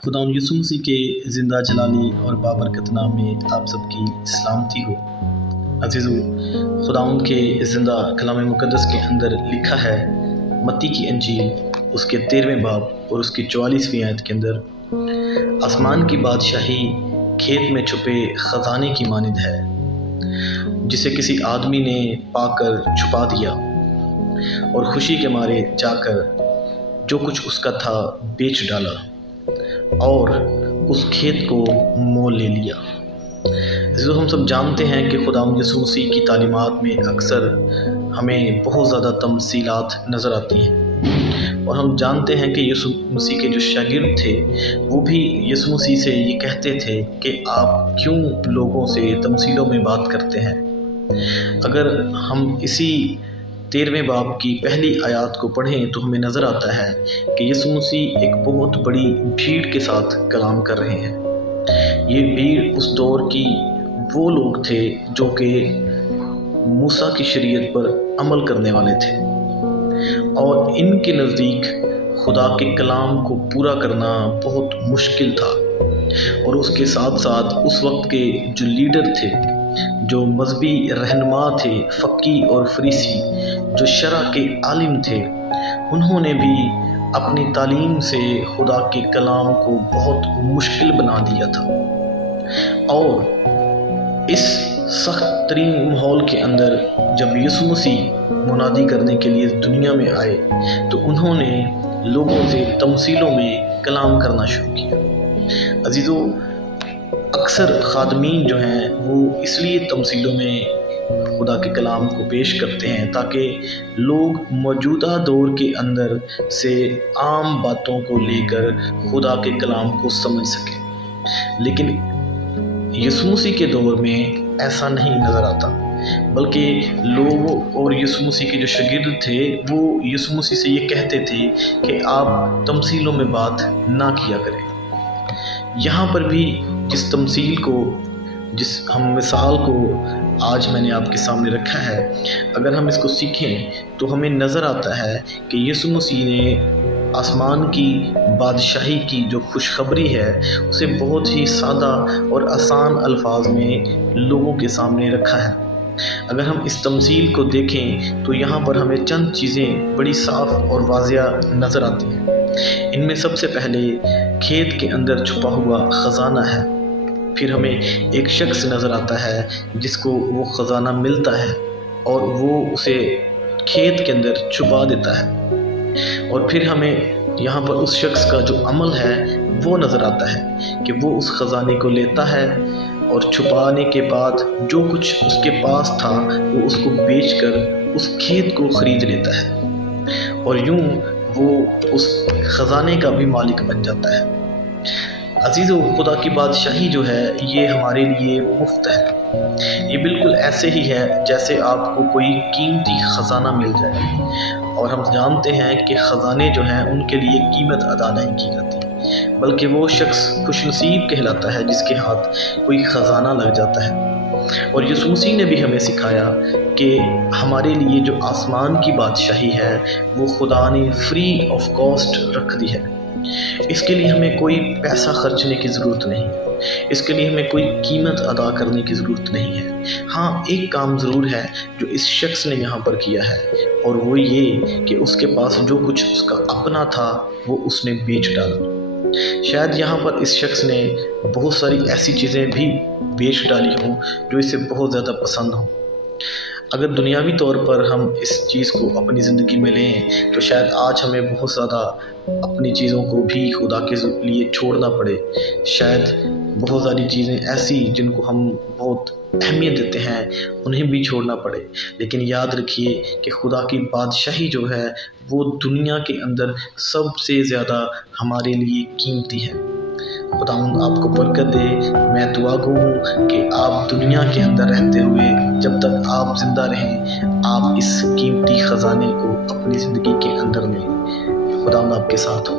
खुदा यीशु मसीह के ज़िंदा जलाली और बाबरकत नाम में आप सबकी सलामती हो। अज़ीज़ों, खुदा के ज़िंदा कलाम मुक़द्दस के अंदर लिखा है, मत्ती की इंजील उसके 13वें बाब और उसकी 44वीं आयत के अंदर, आसमान की बादशाही खेत में छुपे ख़जाने की मानिंद है, जिसे किसी आदमी ने पाकर छुपा दिया और खुशी के मारे जाकर जो कुछ उसका था बेच डाला और उस खेत को मोल ले लिया। जो हम सब जानते हैं कि खुदा यीशु मसीह की तालीमात में अक्सर हमें बहुत ज़्यादा तमसीलात नज़र आती हैं, और हम जानते हैं कि यीशु मसीह के जो शागिर्द थे वो भी यीशु मसीह से ये कहते थे कि आप क्यों लोगों से तमसीलों में बात करते हैं। अगर हम इसी 13वें बाब की पहली आयत को पढ़ें तो हमें नज़र आता है कि यीशु मसीह एक बहुत बड़ी भीड़ के साथ कलाम कर रहे हैं। ये भीड़ उस दौर की वो लोग थे जो कि मूसा की शरीयत पर अमल करने वाले थे, और इनके नज़दीक खुदा के कलाम को पूरा करना बहुत मुश्किल था। और उसके साथ साथ उस वक्त के जो लीडर थे, जो मजहबी रहनुमा थे, फ़क़ी और फरीसी, जो शरा के आलिम थे, उन्होंने भी अपनी तालीम से खुदा के कलाम को बहुत मुश्किल बना दिया था। और इस सख्त तरीन माहौल के अंदर जब यीशु मसीह मुनादी करने के लिए दुनिया में आए तो उन्होंने लोगों से तमसीलों में कलाम करना शुरू किया। अजीज़ों, अक्सर खादमीन जो हैं वो इसलिए तमसीलों में खुदा के कलाम को पेश करते हैं ताकि लोग मौजूदा दौर के अंदर से आम बातों को लेकर खुदा के कलाम को समझ सकें। लेकिन यीशु मसीह के दौर में ऐसा नहीं नज़र आता, बल्कि लोग और यीशु मसीह के जो शागिर्द थे वो यीशु मसीह से ये कहते थे कि आप तमसीलों में बात ना किया करें। यहाँ पर भी जिस तमसील को, जिस हम मिसाल को आज मैंने आपके सामने रखा है, अगर हम इसको सीखें तो हमें नज़र आता है कि यीशु मसीह ने आसमान की बादशाही की जो खुशखबरी है उसे बहुत ही सादा और आसान अल्फाज में लोगों के सामने रखा है। अगर हम इस तमसील को देखें तो यहाँ पर हमें चंद चीज़ें बड़ी साफ और वाज़िया नज़र आती हैं। इनमें सबसे पहले खेत के अंदर छुपा हुआ ख़जाना है। फिर हमें एक शख्स नज़र आता है जिसको वो ख़जाना मिलता है और वो उसे खेत के अंदर छुपा देता है। और फिर हमें यहाँ पर उस शख्स का जो अमल है वो नज़र आता है कि वो उस ख़जाने को लेता है और छुपाने के बाद जो कुछ उसके पास था वो उसको बेचकर उस खेत को ख़रीद लेता है, और यूँ वो उस ख़जाने का भी मालिक बन जाता है। अजीज़ों, खुदा की बादशाही जो है ये हमारे लिए मुफ्त है। ये बिल्कुल ऐसे ही है जैसे आपको कोई कीमती ख़जाना मिल जाए, और हम जानते हैं कि ख़जाने जो हैं उनके लिए कीमत अदा नहीं की जाती, बल्कि वो शख्स खुशनसीब कहलाता है जिसके हाथ कोई ख़जाना लग जाता है। और यीशु मसीह ने भी हमें सिखाया कि हमारे लिए जो आसमान की बादशाही है वो खुदा ने फ्री ऑफ कॉस्ट रख दी है। इसके लिए हमें कोई पैसा खर्चने की ज़रूरत नहीं है, इसके लिए हमें कोई कीमत अदा करने की ज़रूरत नहीं है। हाँ, एक काम ज़रूर है जो इस शख्स ने यहाँ पर किया है, और वो ये कि उसके पास जो कुछ उसका अपना था वो उसने बेच डाला। शायद यहाँ पर इस शख्स ने बहुत सारी ऐसी चीज़ें भी बेच डाली हों जो इसे बहुत ज़्यादा पसंद हों। अगर दुनियावी तौर पर हम इस चीज़ को अपनी ज़िंदगी में लें तो शायद आज हमें बहुत ज़्यादा अपनी चीज़ों को भी खुदा के लिए छोड़ना पड़े। शायद बहुत सारी चीज़ें ऐसी जिनको हम बहुत अहमियत देते हैं उन्हें भी छोड़ना पड़े, लेकिन याद रखिए कि खुदा की बादशाही जो है वो दुनिया के अंदर सबसे ज़्यादा हमारे लिए कीमती है। खुदा आपको बरकत दे। मैं दुआ गो हूँ कि आप दुनिया के अंदर रहते हुए जब तक आप ज़िंदा रहें आप इस कीमती ख़जाने को अपनी ज़िंदगी के अंदर लें। खुदा आपके साथ हो।